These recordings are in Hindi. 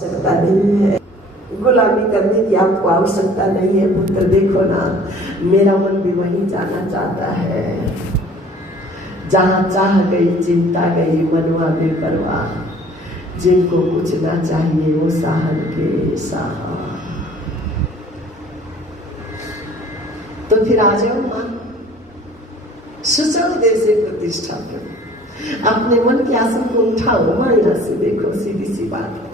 आवश्यकता नहीं है, गुलामी करने की आपको आवश्यकता नहीं है। पुत्र देखो ना, मेरा मन भी वहीं जाना चाहता है जहाँ चाह गई चिंता गई मनवा बेपरवाह, जिनको कुछ ना चाहिए वो साहन के साहा। तो फिर आ जाओ मां, सुचल देश प्रतिष्ठा करो, अपने मन के आसन को उठाओ मां, यहाँ से देखो, सीधी सी बात है।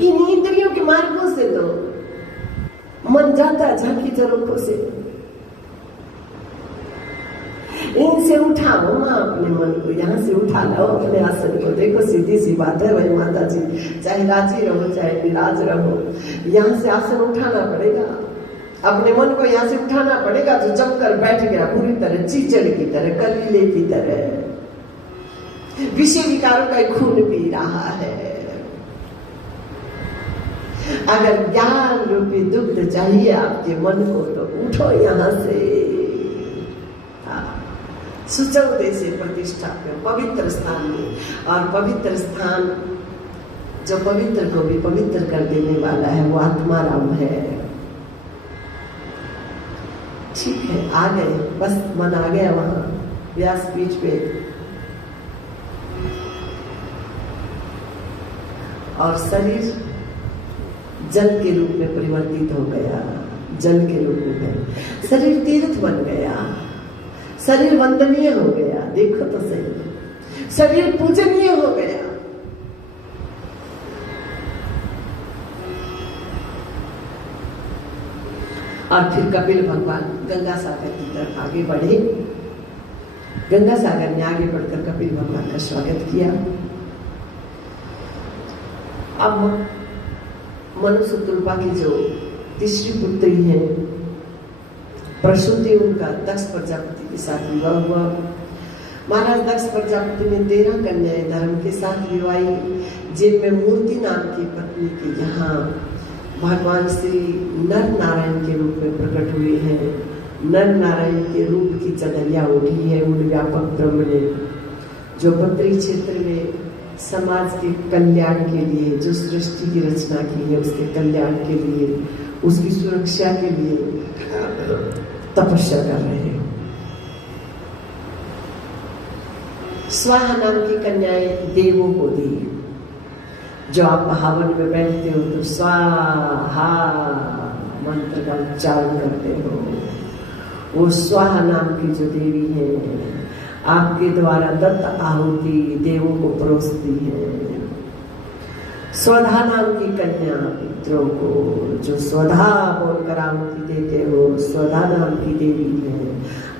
इन इंद्रियों के मार्गों से तो मन जाता झांकी झरोखों से, इनसे उठाओ मां अपने मन को, यहाँ से उठा लो अपने आसन को। देखो सीधी सी बात है भाई माता जी, चाहे राजी रहो चाहे निराज रहो, यहाँ से आसन उठाना पड़ेगा, अपने मन को यहाँ से उठाना पड़ेगा। जो जमकर बैठ गया पूरी तरह चीचड़ की तरह, कलीले की तरह, विषय विकारों का खून पी रहा है। अगर ज्ञान रूपी दुग्ध चाहिए आपके मन को तो उठो यहाँ से, सुचौदे से प्रतिष्ठा करो पवित्र स्थान में। और पवित्र स्थान जो पवित्र को भी पवित्र कर देने वाला है वो आत्मा राम है। ठीक है, आ गए, बस मन आ गया वहां व्यासपीठ पे, और शरीर जल के रूप में परिवर्तित हो गया, जल के रूप में शरीर तीर्थ बन गया, शरीर वंदनीय हो गया। देखो तो सही, शरीर पूजनीय हो गया। और फिर कपिल भगवान गंगा सागर की तरफ आगे बढ़े। गंगा सागर में आगे बढ़कर कपिल भगवान का स्वागत किया। अब मनुष्यतुल्पा की जो तीसरी पुत्री है प्रसूति, उनका दक्ष प्रजापति के साथ विवाह हुआ। महाराज दक्ष प्रजापति ने 13 कन्याएं धर्म के साथ विवाही, जिनमें मूर्ति नाम की पत्नी के यहाँ भगवान श्री नर नारायण के रूप में प्रकट हुए हैं। नर नारायण के रूप की चदरिया उठी है उन व्यापक ब्रह्म ने, जो पत्री क्षेत्र में समाज के कल्याण के लिए, जो सृष्टि की रचना की है उसके कल्याण के लिए, उसकी सुरक्षा के लिए तपस्या कर रहे हैं। स्वाहा नाम की कन्याएं देवों को दी। जो आप हवन में बैठते हो तो स्वाहा मंत्र का उच्चारण करते हो, वो स्वाहा नाम की जो देवी है आपके द्वारा दत्त आहुति देवों को परोसती है। स्वधा नाम की कन्या पितरों को, जो स्वधा बोलकर आहुति देते हो, स्वधा नाम की देवी है,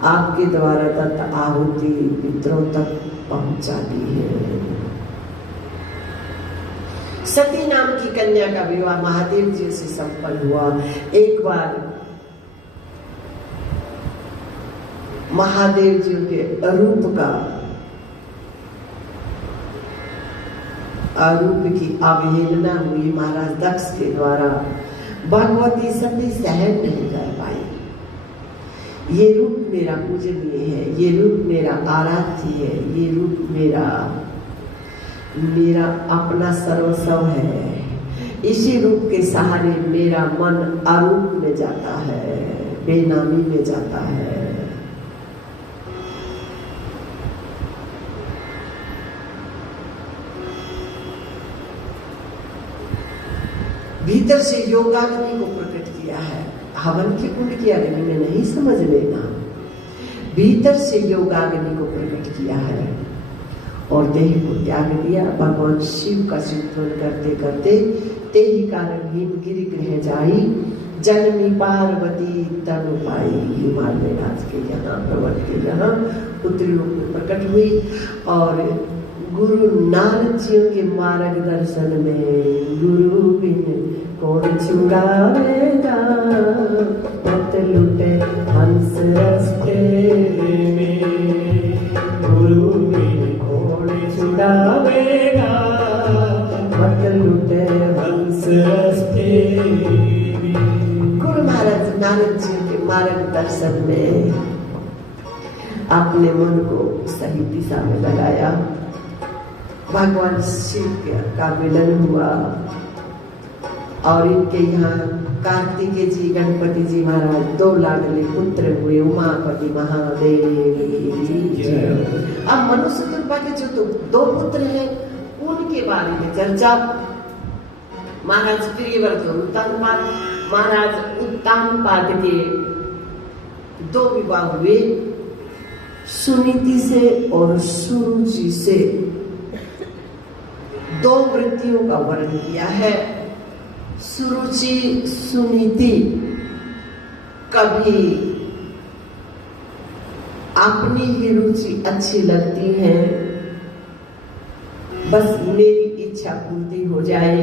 आपके द्वारा दत्त आहुति पितरों तक पहुंचाती है। सती नाम की कन्या का विवाह महादेव जी से संपन्न हुआ। एक बार महादेव जी के अरूप की अवहेलना हुई महाराज दक्ष के द्वारा। भगवती सती सहन नहीं कर पाई। ये रूप मेरा पूजनीय है, ये रूप मेरा आराध्य है, ये रूप मेरा अपना सर्वस्व है। इसी रूप के सहारे मेरा मन अरूप में जाता है, बेनामी में जाता है। भीतर से योगाग्नि को प्रकट किया है। हवन के कुंड की अग्नि में नहीं समझ लेना, भीतर से योगाग्नि को प्रकट किया है और देह को त्याग दिया। भगवान शिव का चिंतन करते करते ते ही कारण हिमगिरि गृह जाई, जन्मी पार्वती तनु पाई। हिमालय राज के यहाँ, पर्वत के यहाँ उत्तरी लोक में प्रकट हुई और गुरु नारद जी के मार्गदर्शन में गुरु बिन कौन छुड़ावेगा, मत लुटे हंस रस्ते में, गुरु बिन कौन छुड़ावेगा, मत लुटे हंस रस्ते में। गुरु महाराज नारद जी के मार्गदर्शन में अपने मन को सही दिशा में लगाया भगवान शिव का मिलन हुआ और इनके यहाँ कार्तिकेय जी, गणपति जी महाराज 2 लाडले पुत्र हुए, उमापति महादेव की जय। अब मनुष्य कृपा के जो 2 पुत्र हैं उनके बारे में चर्चा। महाराज प्रियव्रत और उत्तानपाद। महाराज उत्तानपाद के 2 विवाह हुए, सुनीति से और सुरुचि से। 2 वृत्तियों का वर्णन किया है। सुरुचि, सुनीति कभी अपनी ही रुचि अच्छी लगती है, बस मेरी इच्छा पूर्ति हो जाए,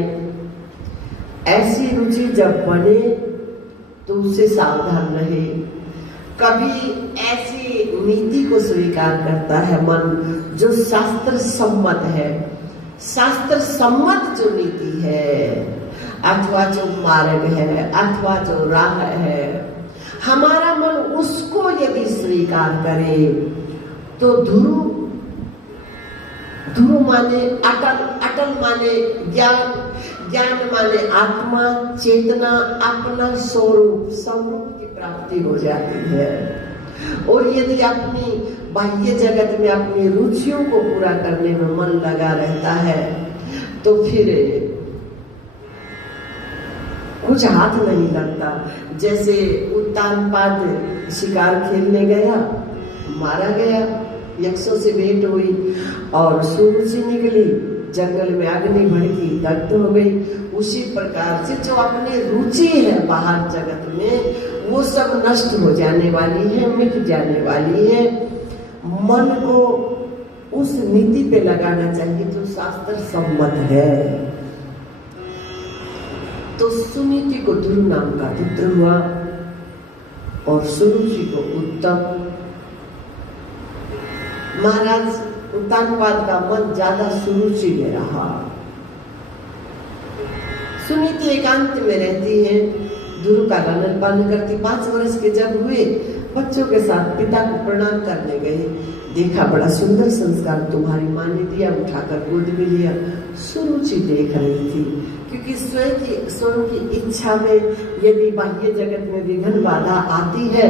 ऐसी रुचि जब बने तो उससे सावधान रहे। कभी ऐसी नीति को स्वीकार करता है मन जो शास्त्र सम्मत है। शास्त्र सम्मत जो नीति है अथवा जो मार्ग है अथवा जो राह है, हमारा मन उसको यदि स्वीकार करे तो ध्रुव माने अटल, अटल माने ज्ञान, ज्ञान माने आत्मा, चेतना, अपना स्वरूप, स्वरूप की प्राप्ति हो जाती है। और यदि अपनी बाह्य जगत में अपनी रुचियों को पूरा करने में मन लगा रहता है तो फिर कुछ हाथ नहीं लगता। जैसे उत्तानपाद शिकार खेलने गया, मारा गया, यक्षों से भेंट हुई और सुरुचि निकली, जंगल में अग्नि भड़की, दग्ध हो गई। उसी प्रकार से जो अपनी रुचि है बाहर जगत में वो सब नष्ट हो जाने वाली है, मिट जाने वाली है। मन को उस नीति पे लगाना चाहिए जो शास्त्र सम्मत है। तो सुनीति को ध्रुव नाम का पुत्र हुआ और सुरुचि को उत्तम। महाराज उत्तानपाद का मन ज्यादा सुरुचि में रहा। सुनीति एकांत में रहती है, ध्रुव का लालन पालन करती। 5 वर्ष के जब हुए बच्चों के साथ पिता को प्रणाम करने गए, देखा बड़ा सुंदर संस्कार तुम्हारी माँ ने दिया, उठाकर गोद में लिया। सुरुचि देख रही थी क्योंकि स्वयं की इच्छा में यदि बाह्य जगत में विघ्न बाधा आती है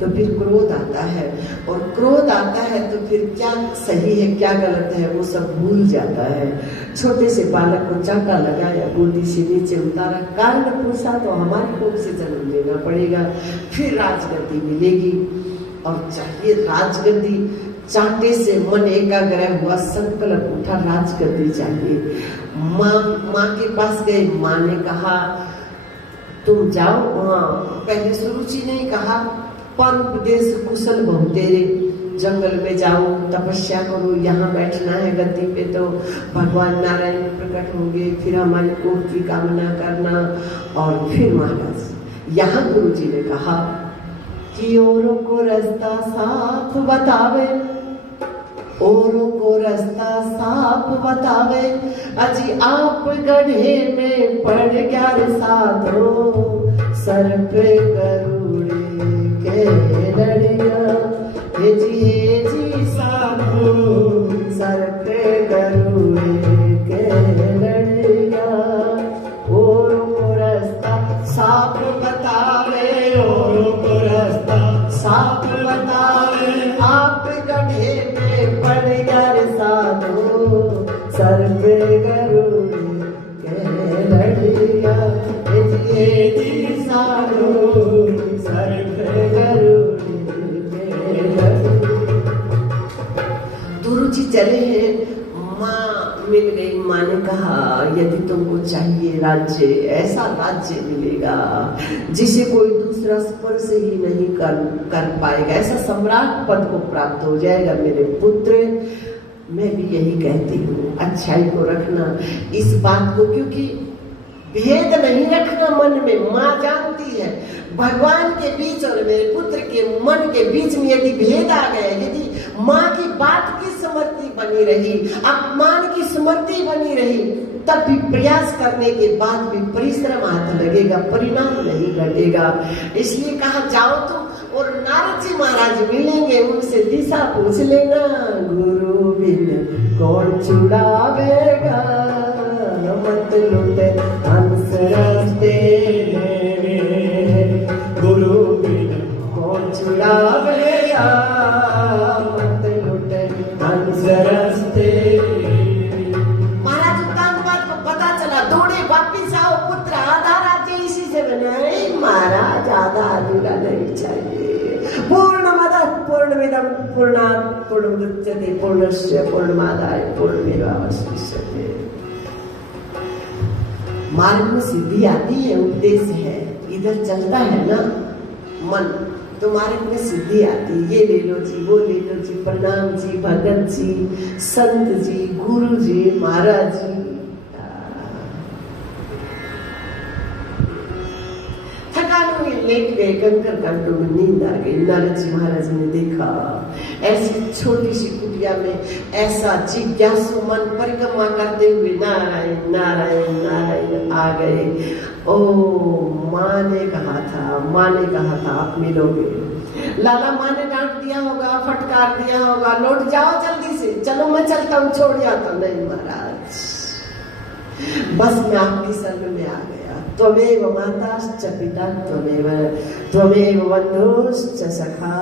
तो फिर क्रोध आता है, और क्रोध आता है तो फिर क्या सही है क्या गलत है वो सब भूल जाता है। छोटे से बालक को चाका लगाया, गोदी से नीचे उतारा, कारण पूछा तो हमारी कोख से जन्म लेना पड़ेगा, फिर राजगद्दी मिलेगी। और चाहिए राजगद्दी, चाटे से मन एकाग्र हुआ, संकल्प उठा राजगद्दी चाहिए। माँ के पास गए, माँ ने कहा तुम जाओ वहाँ, पहले सुरुचि ने कहा पर उपदेश कुशल बहु तेरे, जंगल में जाओ, तपस्या करो, यहाँ बैठना है गद्दी पे तो भगवान नारायण प्रकट होंगे, फिर हमारी कोख की कामना करना। और फिर महाराज यहाँ गुरु जी ने कहा कि औरों को रास्ता साफ बतावे, औरों को रास्ता साफ बतावे, अजी आप गड्ढे में पड़ गया रे साधो, सर पे गरुड़े के लड़िया, हे जी साधो, सर पे गरुड़े के लड़िया, औरों को रास्ता साफ बतावे, औरों को रास्ता साफ बतावे, आप गड्ढे में पड़ गया रे साधो, सर पे गरुड़े के लड़िया, हे जी साधो, सर पे गरुड़े के लड़िया। गुरुजी चले हैं, माँ मिल गई। माँ ने कहा यदि तुमको चाहिए राज्य, ऐसा राज्य मिलेगा जिसे कोई दूसरा स्पर्श ही नहीं कर पाएगा, ऐसा सम्राट पद को प्राप्त हो जाएगा मेरे पुत्र। मैं भी यही कहती हूँ, अच्छाई को रखना इस बात को, क्योंकि भेद नहीं रखना मन में। माँ जानती है भगवान के बीच और मेरे पुत्र के मन के बीच में यदि भेद आ गया, यदि माँ की बात की स्मृति बनी रही, अपमान की स्मृति बनी रही, तब भी प्रयास करने के बाद भी परिश्रम हाथ लगेगा, परिणाम नहीं घटेगा। इसलिए कहा जाओ तुम, और नारद जी महाराज मिलेंगे, उनसे दिशा पूछ लेना, गुरु बिन कौन छुड़ावेगा मत लुटे हंस रास्ते में गुरु बिन कौन छुड़ावेगा मत लुटे हंस रास्ते। महाराज उत्तानपाद को पता चला, दौड़े वापिस आओ पुत्र, आधा राज्य इसी से बना। महाराज आधा अधूरा नहीं चाहिए। पूर्णमदः पूर्णमिदं पूर्णात् पूर्णमुदच्यते पूर्णस्य पूर्णमादाय पूर्णमेवावशिष्यते। मार्ग में सिद्धि आती है, उपदेश है, इधर चलता है ना मन, तो मार्ग में सिद्धि आती है। ये ले लो जी, वो ले लो जी, प्रणाम जी, भगत जी, संत जी, गुरु जी, महाराज जी। लेट गए, कंकर कांटों में नींद आ गई। नारद जी महाराज ने देखा ऐसी छोटी सी कुटिया में ऐसा जिज्ञासु मन परिक्रमा करते हुए नारायण नारायण नारायण आ गए। ओ माँ ने कहा था आप मिलोगे। लाला माँ ने डांट दिया होगा, फटकार दिया होगा, लौट जाओ जल्दी से, चलो मैं चलता हूँ, छोड़ जाता हूँ। नहीं महाराज, बस मैं आपकी शरण में आ गया। त्वमेव माताश्च पिता त्वमेव बन्धुश्च सखा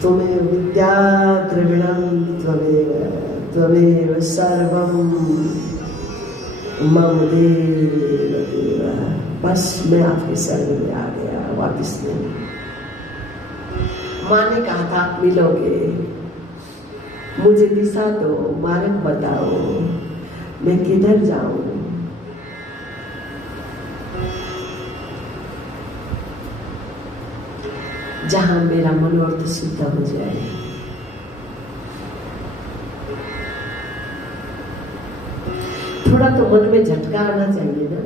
त्वमेव विद्या द्रविणं त्वमेव सर्वं मम देव। बस मैं आपकी शरण में आ गया, वापिस नहीं। माँ ने कहा था आप मिलोगे, मुझे दिशा दो, मार्ग बताओ, मैं किधर जाऊं। जहां मेरा मनोरथ सिद्ध हो जाए। थोड़ा तो मन में झटका आना चाहिए ना।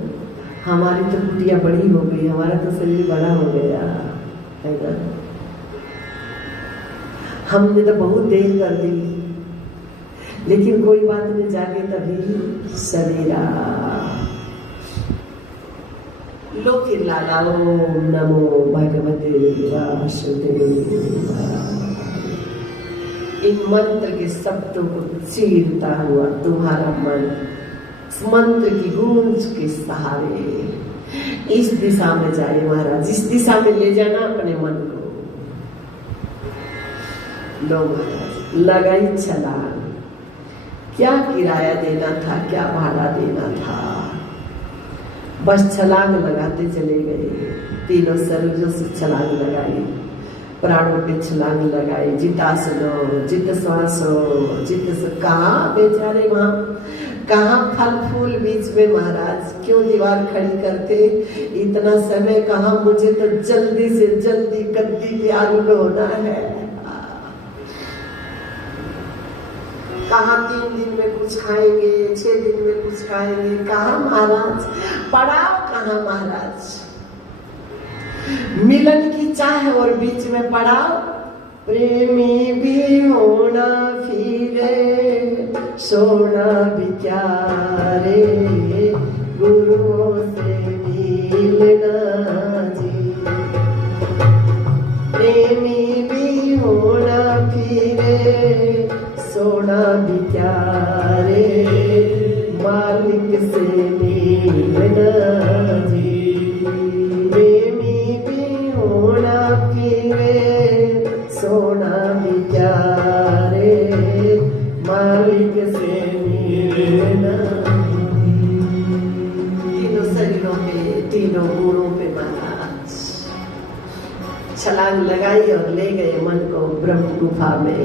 हमारी तो कुटिया बड़ी हो गई, हमारा तो शरीर बड़ा हो गया है ना। हमने तो बहुत देर कर दी, लेकिन कोई बात नहीं, जागे तभी सवेरा। लो फिर लाला ओम नमो भगवते वासुदेवाय। इन मंत्र के शब्दों को चीरता हुआ तुम्हारा मन मंत्र की गूंज के सहारे इस दिशा में जाए। महाराज इस दिशा में ले जाना अपने मन को। लो महाराज लगाई छलांग। क्या किराया देना था, क्या भाड़ा देना था, बस छलांग लगाते चले गए। तीनों शरीरों से छलांग लगाई, प्राणों पे छलांग लगाई। जितासनो जित श्वासो जित। कहाँ बेचारे वहां, कहाँ फल फूल बीच में। महाराज क्यों दीवार खड़ी करते, इतना समय कहाँ। मुझे तो जल्दी से जल्दी गद्दी पे आरूढ़ होना है। कहाँ 3 दिन में कुछ खाएंगे, 6 दिन में कुछ खाएंगे। कहाँ महाराज, पड़ाव कहाँ महाराज। मिलन की चाह और बीच में पड़ाव। प्रेमी भी होना फिरे सोना बिचारे, गुरुओं से मिलना जी। प्रेमी भी होना फिरे सोना बिचारे, मालिक से मिलना जी। प्रेमी भी होना फिरे सोना बिचारे, मालिक से मिलना। तीनों शरीरों पे, तीनों गुणों पे महाराज छलांग लगाई और ले गए मन को ब्रह्म गुफा में।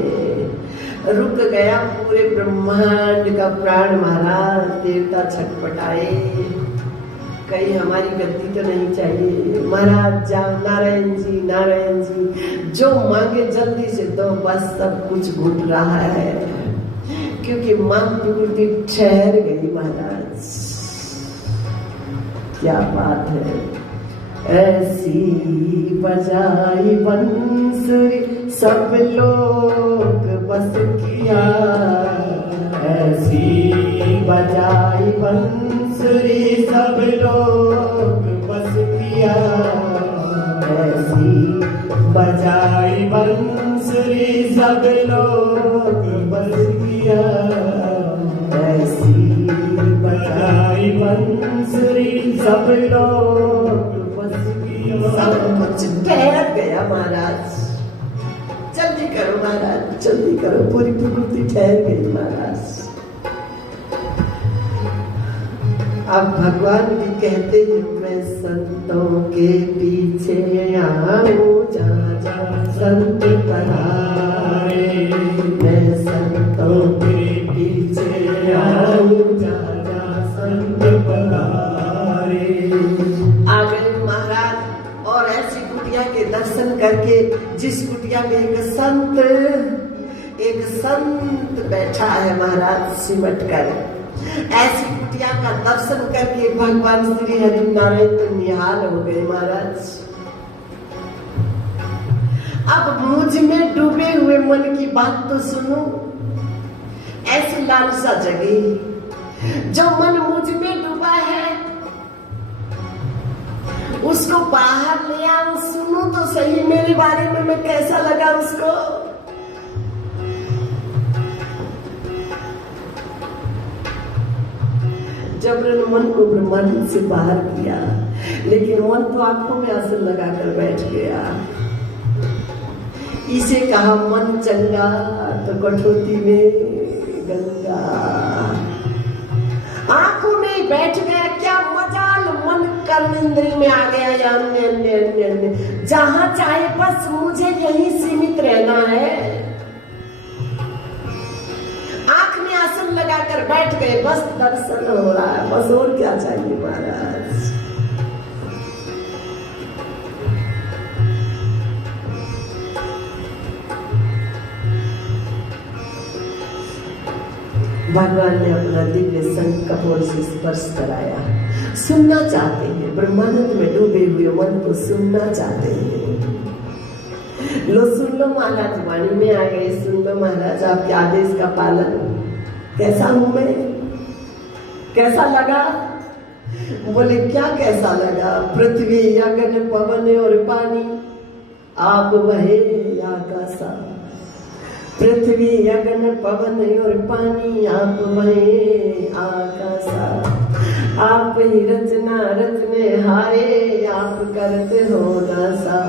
रुक गया पूरे ब्रह्मांड का प्राण महाराज। देवता छटपटाए, कहीं हमारी गद्दी तो नहीं चाहिए। महाराज जाओ, नारायण जी जो मांगे जल्दी से दो, बस सब कुछ घुट रहा है। क्योंकि मांग पूर्ति ठहर गई महाराज। क्या बात है। ऐसी बजाई बंसुरी सब लोग बस किया। ऐसी बजाई बंसुरी सब लोग बस किया। ऐसी बजाई बंसुरी सब लोग बस किया, ऐसी बजाई बंसुरी सब लोग बस किया। सब कुछ ठहर गया महाराज, जल्दी करो महाराज, जल्दी करो, पूरी प्रकृति ठहर गई महाराज। अब भगवान भी कहते हैं मैं संतों के पीछे आऊं, जा जा संत पधारे, मैं संतों के पीछे आऊं, जा जा संत पधारे। आ गए महाराज, और ऐसी कुटिया के दर्शन करके, जिस कुटिया में एक संत बैठा है महाराज सिमट कर, ऐसी कुटिया का दर्शन करके भगवान श्री हरि नारायण तो निहाल हो गए महाराज। अब मुझ में डूबे हुए मन की बात तो सुनो, ऐसी लालसा जगी, जो मन मुझ में डूबा है उसको बाहर ले आओ, सुनो तो सही मेरे बारे में मैं कैसा लगा उसको। जबरन मन को ब्रह्मांड से बाहर किया, लेकिन मन तो आंखों में आंसू लगाकर बैठ गया। इसे कहा मन चंगा तो कठौती में गंगा, आंखों में बैठ गया। क्या मजाल, मन कर्म इंद्रिय में आ गया या अन्य अन्य अन्य अन्य, जहां चाहे बस मुझे यही सीमित रहना है। आसन लगाकर बैठ गए, बस दर्शन हो रहा है, बस और क्या चाहिए महाराज। भगवान ने अपना दिव्य संग कपोल से स्पर्श कराया। सुनना चाहते हैं, ब्रह्मानंद में डूबे हुए मन को सुनना चाहते हैं। लो सुन लो महाराज, वाणी में आ गए, सुन लो महाराज आपके आदेश का पालन। कैसा हूं मैं, कैसा लगा? बोले क्या कैसा लगा? पृथ्वी अगन पवन और पानी, आप वहे आकाशा। पृथ्वी अगन पवन और पानी, आप वहे आकाशा। आप ही रचना रचने हारे, आप करते हो नासा।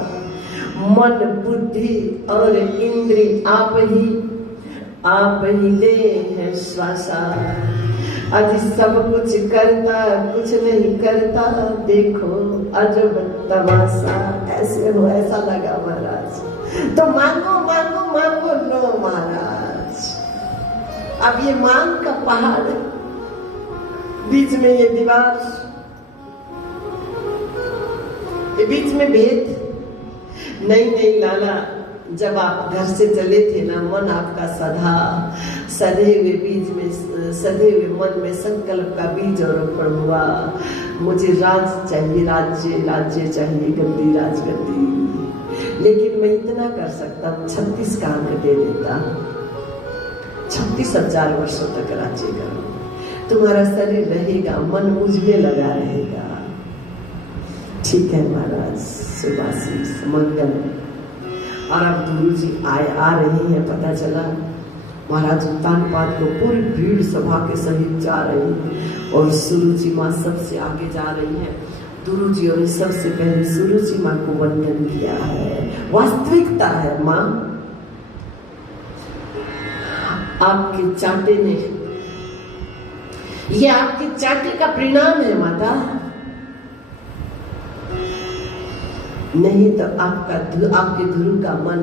मन बुद्धि और इंद्री आप ही दे है श्वासा। अज सब कुछ करता कुछ नहीं करता, देखो अजब तमाशा। ऐसे हो, ऐसा लगा महाराज। तो मांगो मांगो मांगो, लो महाराज। अब ये मांग का पहाड़, बीच में ये दीवार, ये बीच में भेद। नहीं लाला, जब आप घर से चले थे ना, मन आपका सधे हुए मन में संकल्प का बीज और रोपण हुआ। मुझे राज चाहिए, राज्य चाहिए, गद्दी राजगद्दी। लेकिन मैं इतना कर सकता हूँ, 36 का अंक दे देता, 36,000 वर्षों तक राज्य करो। तुम्हारा शरीर रहेगा, मन मुझ में लगा रहेगा। ठीक है महाराज, सुभाषित मंगल। और अब गुरु जी आ रहे हैं, पता चला महाराज उत्तानपाद को पूरी भीड़ सभा के सहित जा रही है, और सुरुचि माँ सबसे आगे जा रही है। गुरु जी और सबसे पहले सुरुचि माँ को वंदन किया है। वास्तविकता है माँ, आपके चाटे ने, ये आपके चाटे का परिणाम है माता। नहीं तो आपके गुरु का मन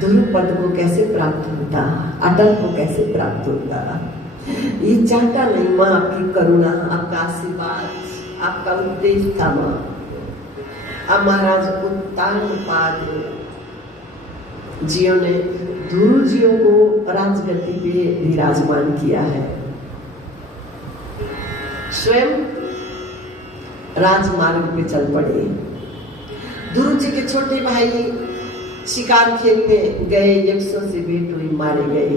ध्रुव पद को कैसे प्राप्त होता, अटल को कैसे प्राप्त होता। ये चाहता नहीं माँ, आपकी करुणा, आपका आशीर्वाद, आपका उपदेश था माँ। अब महाराज उत्तानपाद जियों ने गुरु जियों को राजगद्दी पे विराजमान किया है। स्वयं राजमार्ग पे चल पड़े। गुरु जी के छोटे भाई शिकार खेलने गए, यक्षों से भेंट हुई, मारे गए।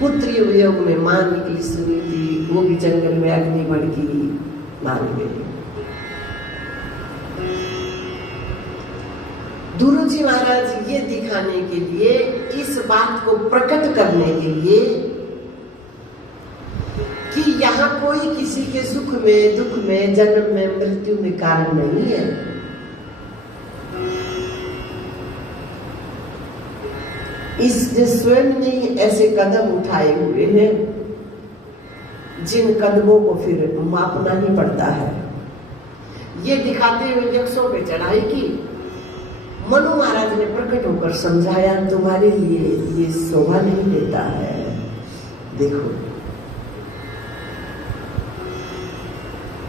पुत्री वियोग में मां निकली सुनी थी, वो भी जंगल में अग्नि भड़की, मारे गए। गुरु जी महाराज ये दिखाने के लिए, इस बात को प्रकट करने के लिए कि यहाँ कोई किसी के सुख में, दुख में, जन्म में, मृत्यु में कारण नहीं है। इसने स्वयं ने ऐसे कदम उठाए हुए हैं जिन कदमों को फिर मापना ही पड़ता है। ये दिखाते हुए यक्षों पे चढ़ाई की। मनु महाराज ने प्रकट होकर समझाया, तुम्हारे लिए ये शोभा नहीं देता है। देखो,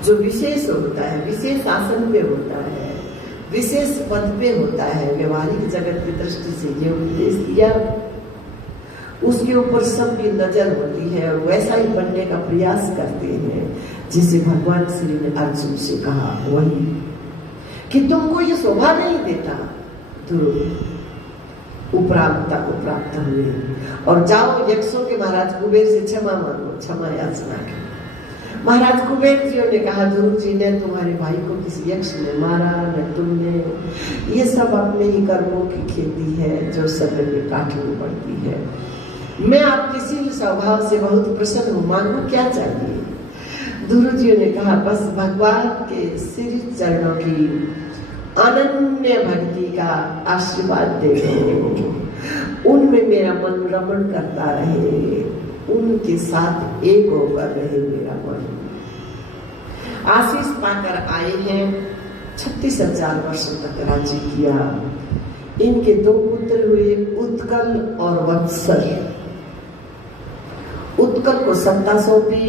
जो विशेष होता है, विशेष आसन पे होता है, विशेष पद पे होता है, व्यवहारिक जगत की दृष्टि से ये उपदेश दिया, उसके ऊपर सबकी नजर होती है और वैसा ही बनने का प्रयास करते हैं जिसे भगवान श्री ने अर्जुन से कहा, वही कि तुमको ये शोभा नहीं देता, तो उपरामता को प्राप्त हुए और जाओ यक्षों के महाराज कुबेर से क्षमा मांगो, क्षमा याचना की। महाराज कुबेर जी ने कहा, ध्रुव जी ने तुम्हारे भाई को किसी यक्ष ने मारा, न तुमने, ये सब अपने ही कर्मों की खेती है जो समय में काटनी पड़ती है। मैं आपके शील स्वभाव से बहुत प्रसन्न हूँ, मांगो क्या चाहिए। ध्रुव जी ने कहा, बस भगवान के श्री चरणों की अनन्य भक्ति का आशीर्वाद दे दो, उनमें मेरा मन रमण करता रहे, उनके साथ एक होकर रहे मेरा मन। आशीष पाकर आए हैं, 36,000 वर्षों तक राज्य किया। इनके 2 पुत्र हुए, उत्कल और वत्सल। उत्कल को सत्ता सौंपी,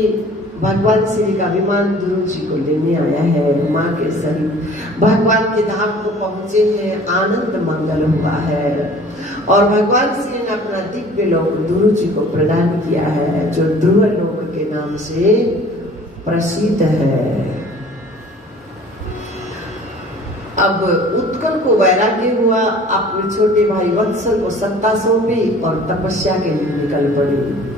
भगवान श्री का विमान ध्रुव जी को लेने आया है, माँ के सहित भगवान के धाम को पहुंचे हैं, आनंद मंगल हुआ है और भगवान श्री ने अपना दिव्य लोक ध्रुव जी को प्रदान किया है, जो ध्रुव लोक के नाम से प्रसिद्ध है। अब उत्कल को वैराग्य हुआ, अपने छोटे भाई वत्सल को सत्ता सौंपी और तपस्या के लिए निकल पड़ी।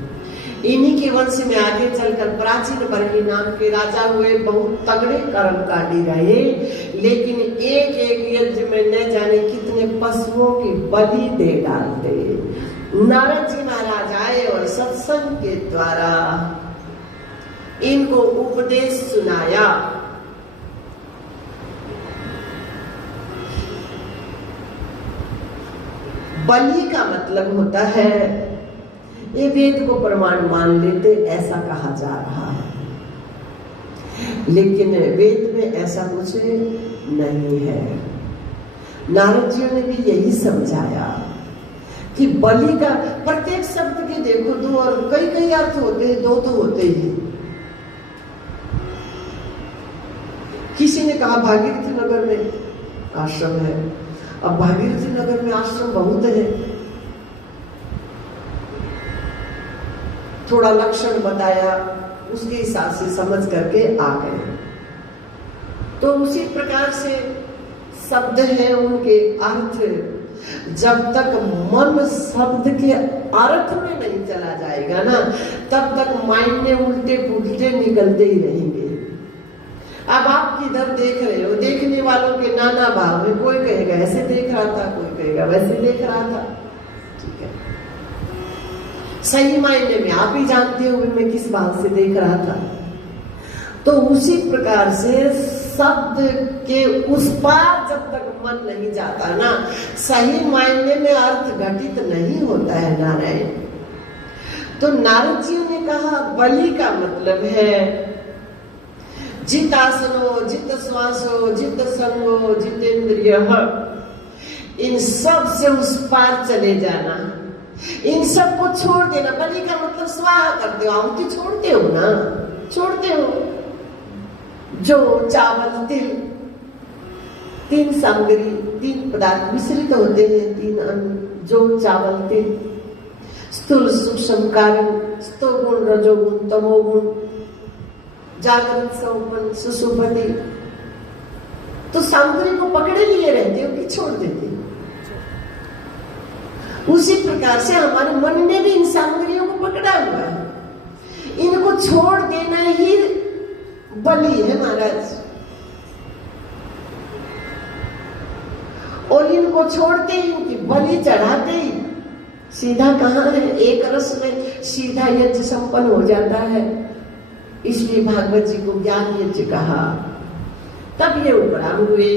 इन्हीं के वंश में आगे चलकर प्राचीन बरही नाम के राजा हुए, बहुत तगड़े कर्मकांडी रहे, लेकिन एक एक यज्ञ में न जाने कितने पशुओं की बलि दे डालते। नारद जी महाराज आए और सत्संग के द्वारा इनको उपदेश सुनाया। बलि का मतलब होता है, ये वेद को प्रमाण मान लेते, ऐसा कहा जा रहा है, लेकिन वेद में ऐसा कुछ नहीं है। नारद जी ने भी यही समझाया कि बलि का प्रत्येक शब्द के देखो 2 और कई अर्थ होते हैं, 2 तो होते ही। किसी ने कहा भागीरथी नगर में आश्रम है, अब भागीरथी नगर में आश्रम बहुत है, थोड़ा लक्षण बताया, उसके हिसाब से समझ करके आ गए। तो उसी प्रकार से शब्द है, उनके अर्थ, जब तक मन शब्द के अर्थ में नहीं चला जाएगा ना, तब तक मायने उल्टे पुल्टे निकलते ही रहेंगे। अब आप किधर देख रहे हो, देखने वालों के नाना भाव में, कोई कहेगा ऐसे देख रहा था, कोई कहेगा वैसे देख रहा था। ठीक है, सही मायने में आप ही जानते हो मैं किस भाव से देख रहा था। तो उसी प्रकार से शब्द के उस पार जब तक मन नहीं जाता ना, सही मायने में अर्थ घटित नहीं होता है नारायण। तो नारद जी ने कहा बलि का मतलब है जित आसनो, जित श्वासो, जित संगो, जितेंद्रिय, इन सब से उस पार चले जाना, इन सब को छोड़ देना। बलि का मतलब स्वाहा करते हो, आहुति छोड़ते हो ना, छोड़ते हो। जो चावल, तिल, 3 सामग्री, 3 पदार्थ मिश्रित होते हैं, 3 अन्न, जो चावल, तिल, स्थूल सूक्ष्म कारण, सतोगुण, रजोगुण, तमोगुण, जागृत, सौपन, सुषुप्ति। तो सामग्री को पकड़े लिए रहते हो कि छोड़ देते हो? उसी प्रकार से हमारे मन ने भी इन सामग्रियों को पकड़ा हुआ है, इनको छोड़ देना ही बलि है महाराज। और इन उनको छोड़ते ही, उनकी बलि चढ़ाते ही सीधा कहाँ है, एक रस में सीधा यज्ञ संपन्न हो जाता है। इसलिए भागवत जी को ज्ञान यज्ञ कहा। तब ये उपराम हुए,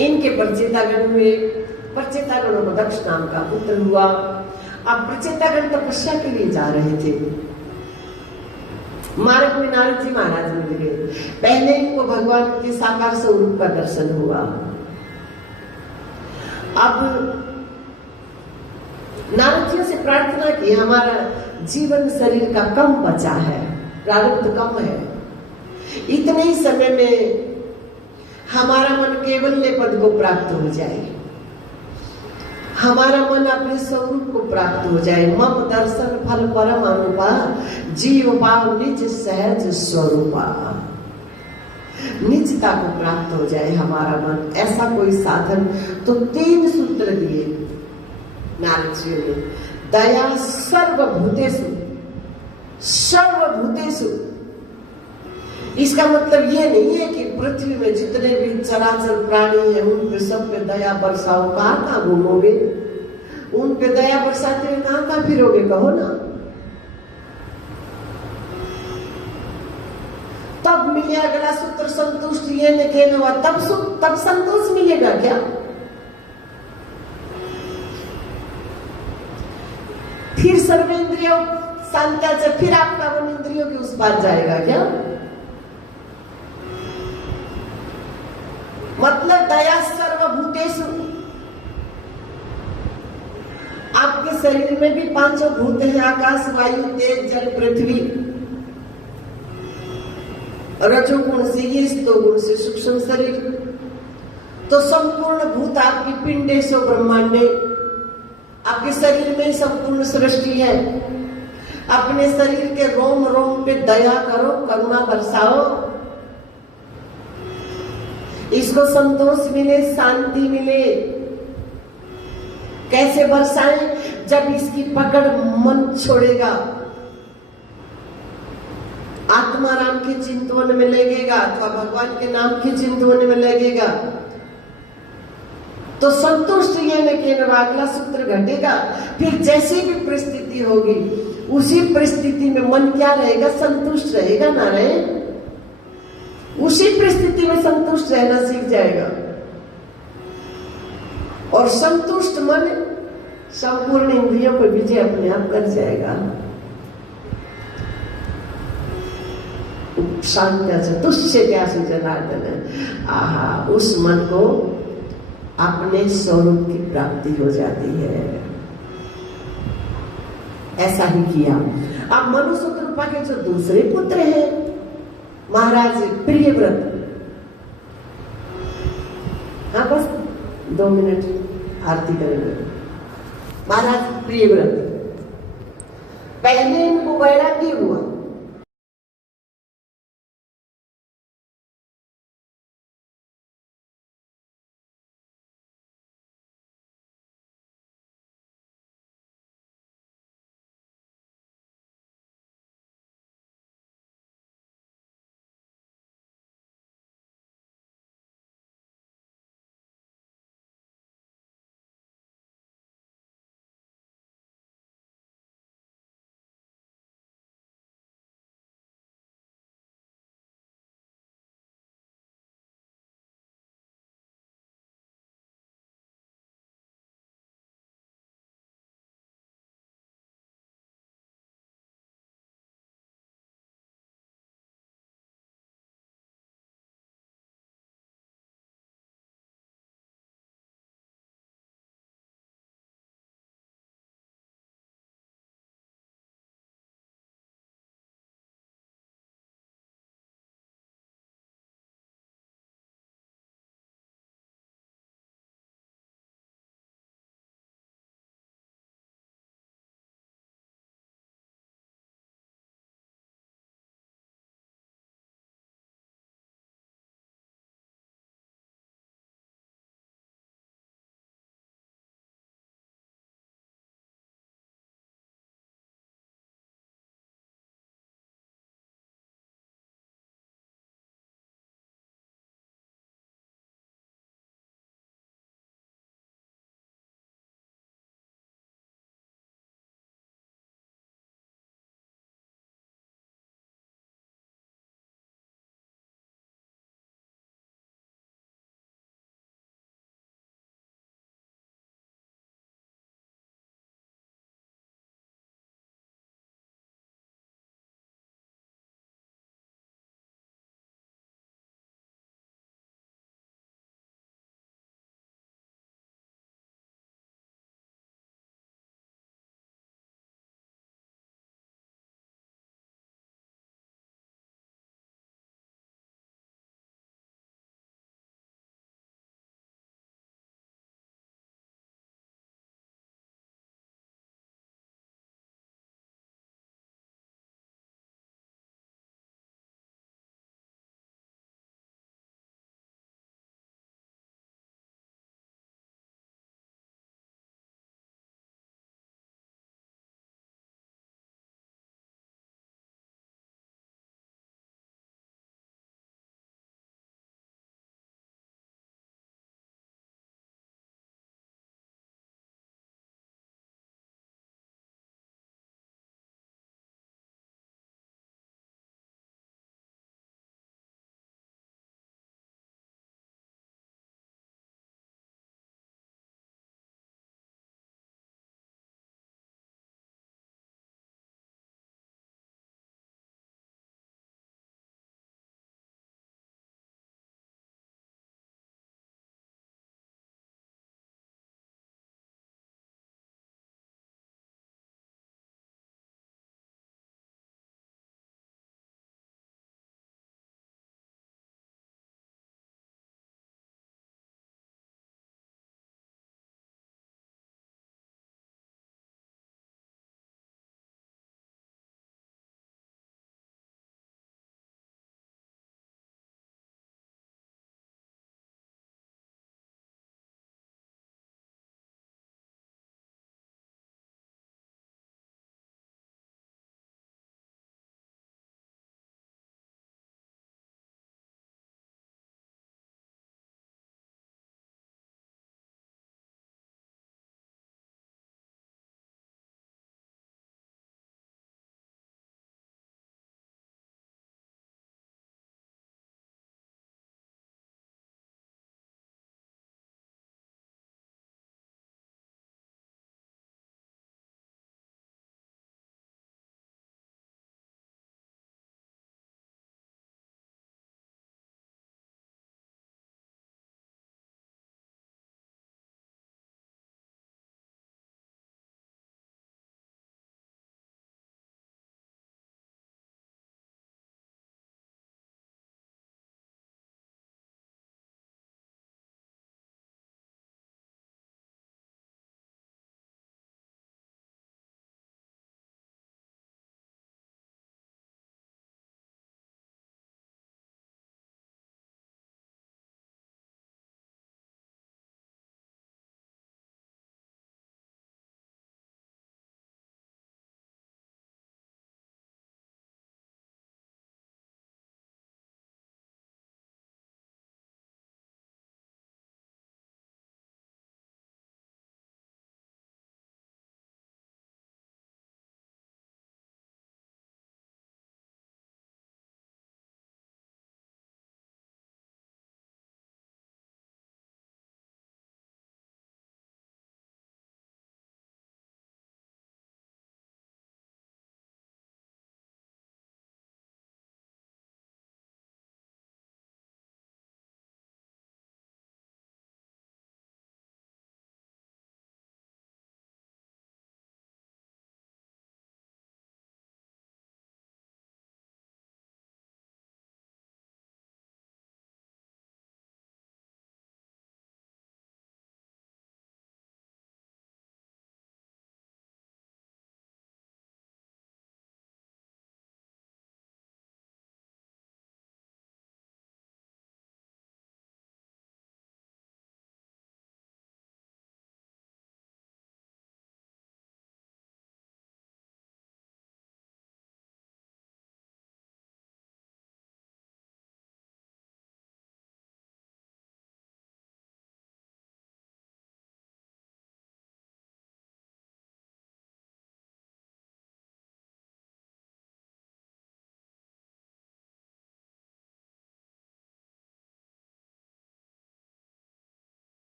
इनके प्रचेतागण हुए। प्रचेतागणों को दक्ष नाम का पुत्र हुआ। अब प्रचेतागण तपस्या के लिए जा रहे थे। मार्ग में नारद जी महाराज मिल गए। पहले इनको भगवान के साकार स्वरूप का दर्शन हुआ। अब नारद जी से प्रार्थना की, हमारा जीवन शरीर का कम बचा है, प्रारब्ध कम है, इतने ही समय में हमारा मन कैवल्य पद को प्राप्त हो जाए, हमारा मन अपने स्वरूप को प्राप्त हो जाए। मम दर्शन फल परम अनुपा, जीव पाव निज सहज स्वरूपा। निजता को प्राप्त हो जाए हमारा मन, ऐसा कोई साधन। तो 3 सूत्र दिए नारद जी ने। दया सर्वभूतेषु, सर्वभूतेषु। इसका मतलब ये नहीं है कि पृथ्वी में जितने भी चराचर प्राणी हैं उन पे सब पे दया बरसाओ। कहाँ घूमोगे? उन पे दया बरसाते हुए कहाँ फिरोगे? कहो ना। तब मिले अगला सूत्र संतुष्ट ये न हुआ, तब संतोष मिलेगा क्या? फिर सर्वेंद्रियों शांता से फिर आपका मन इंद्रियों के उस पार जाएगा क्या? मतलब दया सर्वभूतेषु। आपके शरीर में भी 5 भूत हैं, आकाश वायु तेज जल पृथ्वी। रजोगुण से ये, स्तोगुण से सूक्ष्म शरीर। तो संपूर्ण भूत आपकी पिंडे सो ब्रह्मांडे, आपके शरीर में संपूर्ण सृष्टि है। अपने शरीर के रोम रोम पे दया करो, करुणा बरसाओ, इसको संतोष मिले, शांति मिले। कैसे बरसाएं? जब इसकी पकड़ मन छोड़ेगा, आत्मा राम के चिंतवन में लगेगा अथवा भगवान के नाम के चिंतवन में लगेगा, तो संतुष्ट ये न केवल अगला सूत्र घटेगा। फिर जैसी भी परिस्थिति होगी उसी परिस्थिति में मन क्या रहेगा? संतुष्ट रहेगा ना रहे? उसी परिस्थिति में संतुष्ट रहना सीख जाएगा। और संतुष्ट मन संपूर्ण इंद्रियों पर विजय अपने आप कर जाएगा। शांत तुष्ट क्या जनार्दन, आहा, उस मन को अपने स्वरूप की प्राप्ति हो जाती है। ऐसा ही किया। अब मनुष्य के जो दूसरे पुत्र हैं महाराज प्रियव्रत, हाँ बस 2 मिनट आरती करेंगे। महाराज प्रियव्रत, पहले इनको वैराग्य हुआ,